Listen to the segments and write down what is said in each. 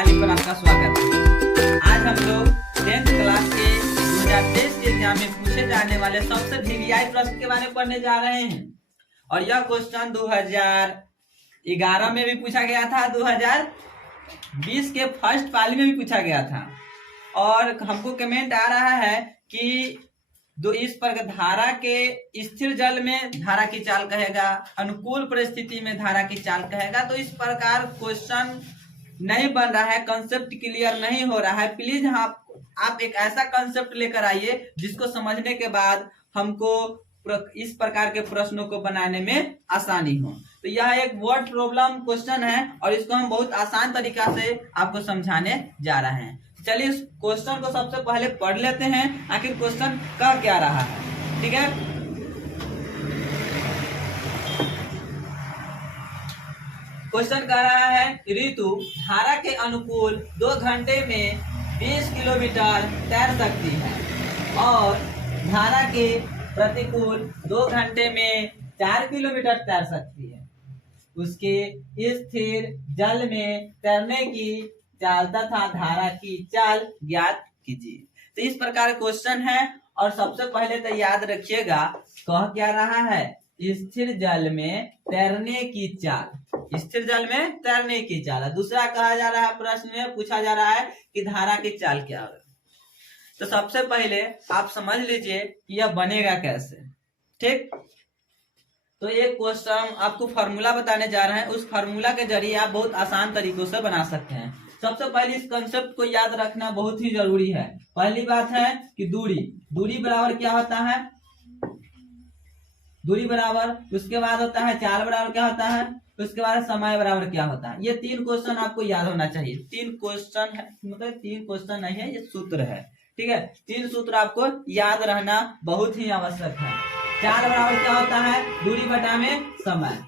तालीम पर आपका स्वागत है। आज हम लोग 10th क्लास के 2023 के एग्जाम में पूछे जाने वाले सबसे वीवीआई प्रश्न के बारे में पढ़ने जा रहे हैं। और यह क्वेश्चन 2011 में भी पूछा गया था, 2020 के फर्स्ट पाली में भी पूछा गया था। और हमको कमेंट आ रहा है कि इस प्रकार धारा के स्थिर जल में धारा की चाल कहेगा, अनुकूल परिस्थिति में धारा की चाल कहेगा। तो इस प्रकार क्वेश्चन नहीं बन रहा है, कंसेप्ट क्लियर नहीं हो रहा है। प्लीज आप एक ऐसा कंसेप्ट लेकर आइए जिसको समझने के बाद हमको इस प्रकार के प्रश्नों को बनाने में आसानी हो। तो यह एक वर्ड प्रॉब्लम क्वेश्चन है और इसको हम बहुत आसान तरीका से आपको समझाने जा रहे हैं। चलिए इस क्वेश्चन को सबसे पहले पढ़ लेते हैं, आखिर क्वेश्चन कह क्या रहा है। ठीक है, क्वेश्चन कह रहा है ऋतु धारा के अनुकूल 2 घंटे में 20 किलोमीटर तैर सकती है और धारा के प्रतिकूल 2 घंटे में 4 किलोमीटर तैर सकती है। उसके स्थिर जल में तैरने की चाल तथा धारा की चाल ज्ञात कीजिए। तो इस प्रकार क्वेश्चन है और सबसे पहले तो याद रखिएगा कह क्या रहा है, स्थिर जल में तैरने की चाल। स्थिर जल में तैरने की चाल। दूसरा कहा जा रहा है, प्रश्न में पूछा जा रहा है कि धारा की चाल क्या है। तो सबसे पहले आप समझ लीजिए कि यह बनेगा कैसे। ठीक, तो एक क्वेश्चन आपको फार्मूला बताने जा रहे हैं, उस फार्मूला के जरिए आप बहुत आसान तरीकों से बना सकते हैं। सबसे पहले इस कंसेप्ट को याद रखना बहुत ही जरूरी है। पहली बात है कि दूरी बराबर क्या होता है, दूरी बराबर, उसके बाद होता है चाल बराबर क्या होता है, उसके बाद समय बराबर क्या होता है। ये 3 क्वेश्चन आपको याद होना चाहिए। 3 क्वेश्चन है, मतलब 3 क्वेश्चन नहीं है, ये सूत्र है। ठीक है, 3 सूत्र आपको याद रहना बहुत ही आवश्यक है। चाल बराबर क्या होता है, दूरी बटा में समय।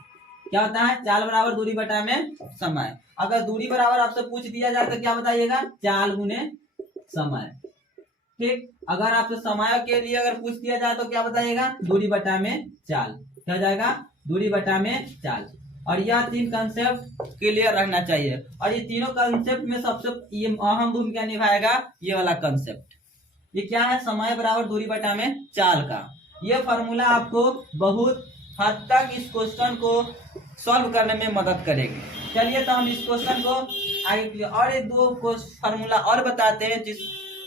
क्या होता है, चाल बराबर दूरी बटा में समय। अगर दूरी बराबर आपसे पूछ दिया जाए तो क्या बताइएगा, चाल गुने समय। ठीक, अगर आपसे समय के लिए अगर पूछ दिया जाए तो क्या बताइएगा, दूरी बटा में चाल। क्या जाएगा, दूरी बटा में चाल। और यह 3 कंसेप्ट क्लियर रहना चाहिए। और ये तीनों कंसेप्ट में सबसे ये अहम भूमिका निभाएगा ये वाला कंसेप्ट। ये क्या है, समय बराबर दूरी बटा में चाल का। ये फार्मूला आपको बहुत हद तक इस क्वेश्चन को सॉल्व करने में मदद करेगी। चलिए तो हम इस क्वेश्चन को आगे और एक 2 फार्मूला और बताते हैं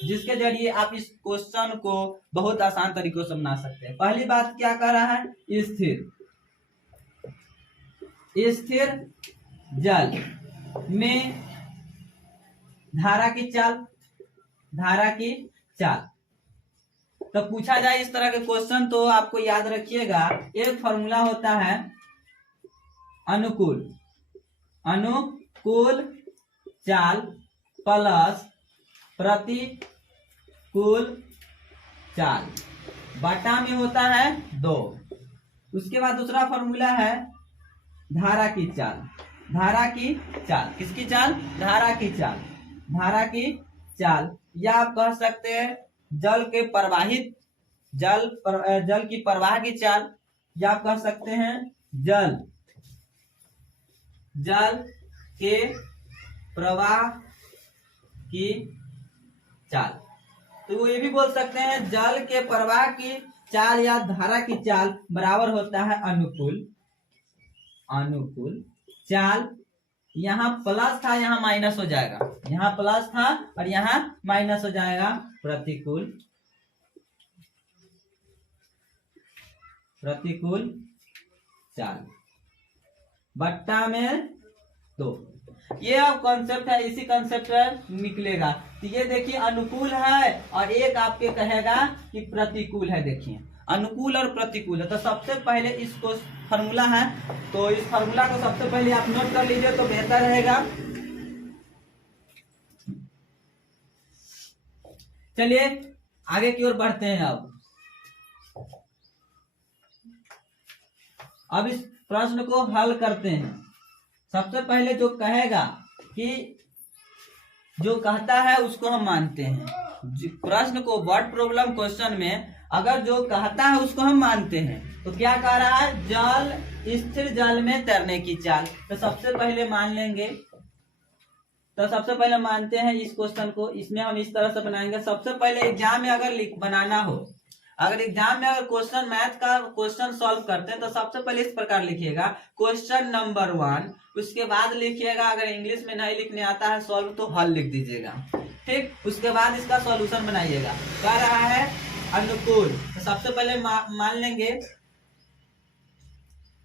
जिसके जरिए आप इस क्वेश्चन को बहुत आसान तरीकों से बना सकते हैं। पहली बात क्या कह रहा है, स्थिर जल में धारा की चाल। तो पूछा जाए इस तरह के क्वेश्चन तो आपको याद रखिएगा, एक फॉर्मूला होता है अनुकूल चाल प्लस प्रतिकूल चाल बटा में होता है 2। उसके बाद दूसरा फॉर्मूला है धारा की चाल। किसकी चाल, धारा की चाल। या आप कह सकते हैं जल की प्रवाह की चाल, या आप कह सकते हैं जल के प्रवाह की चाल। तो ये भी बोल सकते हैं जल के प्रवाह की चाल या धारा की चाल बराबर होता है अनुकूल चाल। यहाँ प्लस था, यहाँ माइनस हो जाएगा, यहाँ प्लस था और यहाँ माइनस हो जाएगा, प्रतिकूल चाल बट्टा में 2। ये अब कॉन्सेप्ट है, इसी कॉन्सेप्ट में निकलेगा। तो ये देखिए अनुकूल है और एक आपके कहेगा कि प्रतिकूल है। देखिए अनुकूल और प्रतिकूल है। तो सबसे पहले इसको फार्मूला है, तो इस फार्मूला को सबसे पहले आप नोट कर लीजिए तो बेहतर रहेगा। चलिए आगे की ओर बढ़ते हैं। अब इस प्रश्न को हल करते हैं। सबसे पहले जो कहेगा कि जो कहता है उसको हम मानते हैं। प्रश्न को वर्ड प्रॉब्लम क्वेश्चन में अगर जो कहता है उसको हम मानते हैं। तो क्या कह रहा है, स्थिर जल में तैरने की चाल। तो सबसे पहले मान लेंगे तो सबसे पहले मानते हैं इस क्वेश्चन को, इसमें हम इस तरह से बनाएंगे। सबसे पहले एग्जाम में अगर बनाना हो, अगर एग्जाम में अगर क्वेश्चन मैथ का क्वेश्चन सॉल्व करते हैं तो सबसे पहले इस प्रकार लिखिएगा क्वेश्चन नंबर 1, उसके बाद लिखिएगा, अगर इंग्लिश में नहीं लिखने आता है सॉल्व तो हल लिख दीजिएगा, ठीक। उसके बाद इसका सॉल्यूशन बनाइएगा। कह रहा है अनुकूल, तो सबसे पहले मान लेंगे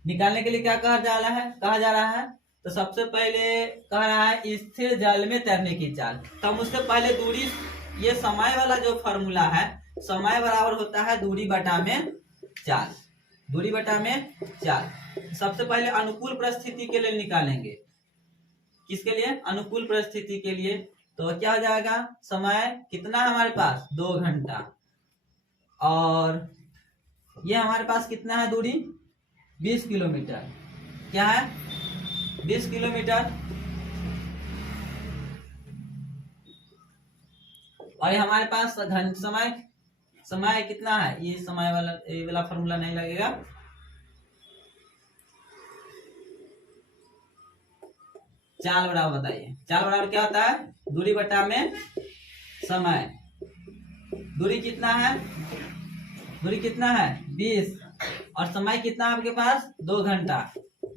निकालने के लिए क्या कहा जा रहा है, तो सबसे पहले कह रहा है स्थिर जल में तैरने की चाल। तो हम उससे पहले दूरी, ये समय वाला जो फॉर्मूला है, समय बराबर होता है दूरी बटा में चाल, दूरी बटा में चाल। सबसे पहले अनुकूल परिस्थिति के लिए निकालेंगे, किसके लिए, अनुकूल परिस्थिति के लिए। तो क्या हो जाएगा, समय कितना हमारे पास 2 घंटा, और ये हमारे पास कितना है दूरी 20 किलोमीटर, क्या है 20 किलोमीटर, और ये हमारे पास समय कितना है, ये समय वाला, ये वाला फॉर्मूला नहीं लगेगा। चाल बराबर बताइए, चाल बराबर क्या होता है, दूरी बटा में समय। दूरी कितना है 20, और समय कितना आपके पास 2 घंटा,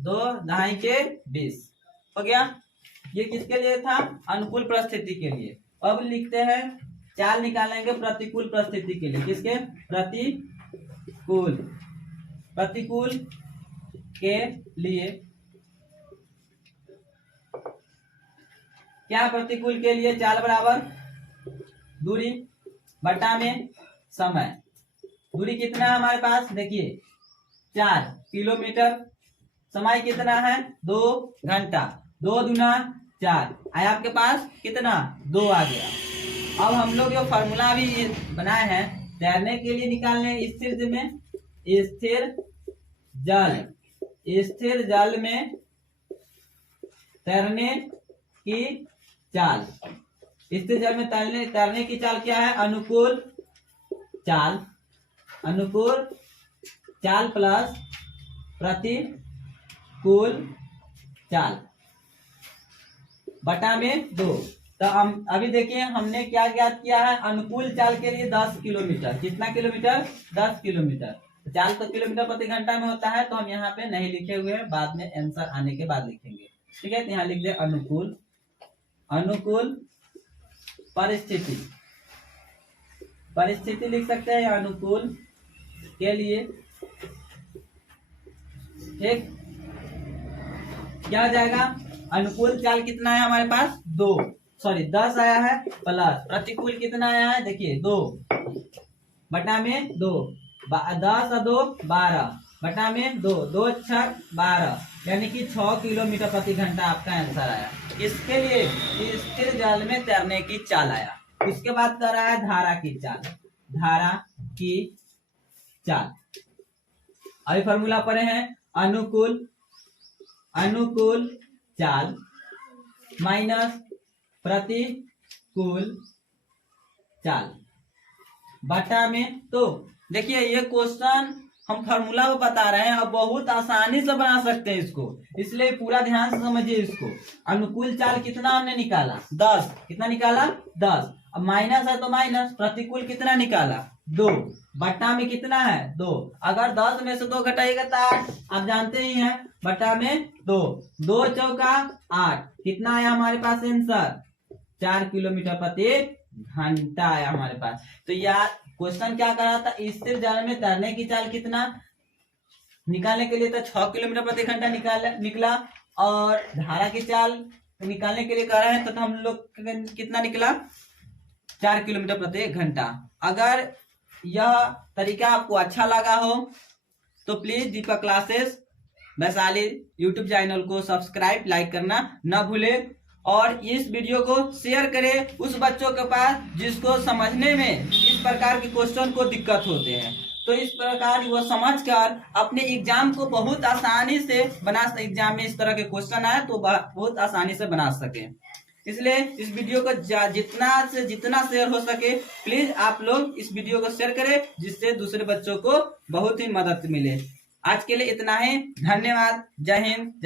2 ढाई के 20 हो गया। ये किसके लिए था, अनुकूल परिस्थिति के लिए। अब लिखते हैं चाल निकालेंगे प्रतिकूल परिस्थिति के लिए, किसके, प्रतिकूल के लिए। क्या प्रतिकूल के लिए, चाल बराबर दूरी बटा में समय। दूरी कितना है हमारे पास, देखिए 4 किलोमीटर, समय कितना है 2 घंटा, 2 दूना 4 आया आपके पास कितना 2 आ गया। अब हम लोग जो फॉर्मूला अभी बनाए हैं तैरने के लिए निकालने, स्थिर जल में तैरने की चाल। स्थिर जल में तैरने की चाल क्या है, अनुकूल चाल प्लस प्रतिकूल चाल बटा में 2। तो हम अभी देखिए हमने क्या ज्ञात किया है, अनुकूल चाल के लिए 10 किलोमीटर, कितना किलोमीटर 10 किलोमीटर। चाल तो किलोमीटर प्रति घंटा में होता है, तो हम यहाँ पे नहीं लिखे हुए हैं, बाद में आंसर आने के बाद लिखेंगे, ठीक है। तो यहाँ लिख दे अनुकूल परिस्थिति लिख सकते हैं, अनुकूल के लिए, ठीक। क्या हो जाएगा, अनुकूल चाल कितना है हमारे पास 10 आया है, प्लस प्रतिकूल कितना आया है, देखिए 2 बटा में 2, 10 और 2 12 बटा में 2, 2 6 12, यानी कि 6 किलोमीटर प्रति घंटा आपका आंसर आया। इसके लिए स्थिर जल में तैरने की चाल आया। उसके बाद कर रहा है धारा की चाल। अभी फॉर्मूला पढ़े हैं, अनुकूल चाल माइनस प्रतिकूल चाल बटा में। तो देखिए ये क्वेश्चन हम फॉर्मूला को बता रहे हैं, अब बहुत आसानी से बना सकते हैं इसको, इसलिए पूरा ध्यान से समझिए इसको। अनुकूल चाल कितना हमने निकाला 10, कितना निकाला 10, अब माइनस है तो माइनस, प्रतिकूल कितना निकाला 2, बटा में कितना है 2, अगर 10 में से 2 घटाइएगा तो 8, आप जानते ही हैं, बटा में 2, 2 चौका 8, कितना आया हमारे पास आंसर 4 किलोमीटर प्रति घंटा आया हमारे पास। तो यार क्वेश्चन क्या कर रहा था, स्थिर जल में तैरने की चाल कितना निकालने के लिए तो 6 किलोमीटर प्रति घंटा निकला, और धारा की चाल निकालने के लिए कह रहे हैं तो हम लोग कितना निकला 4 किलोमीटर प्रति घंटा। अगर यह तरीका आपको अच्छा लगा हो तो please Deepak classes Vaishali YouTube channel को सब्सक्राइब लाइक करना न भूले, और इस वीडियो को शेयर करें उस बच्चों के पास जिसको समझने में इस प्रकार के क्वेश्चन को दिक्कत होते हैं, तो इस प्रकार वो समझकर अपने एग्जाम को बहुत आसानी से एग्जाम में इस तरह के क्वेश्चन आए तो बहुत आसानी से बना सके। इसलिए इस वीडियो को जितना से जितना शेयर हो सके प्लीज आप लोग इस वीडियो को शेयर करें, जिससे दूसरे बच्चों को बहुत ही मदद मिले। आज के लिए इतना ही, धन्यवाद, जय हिंद।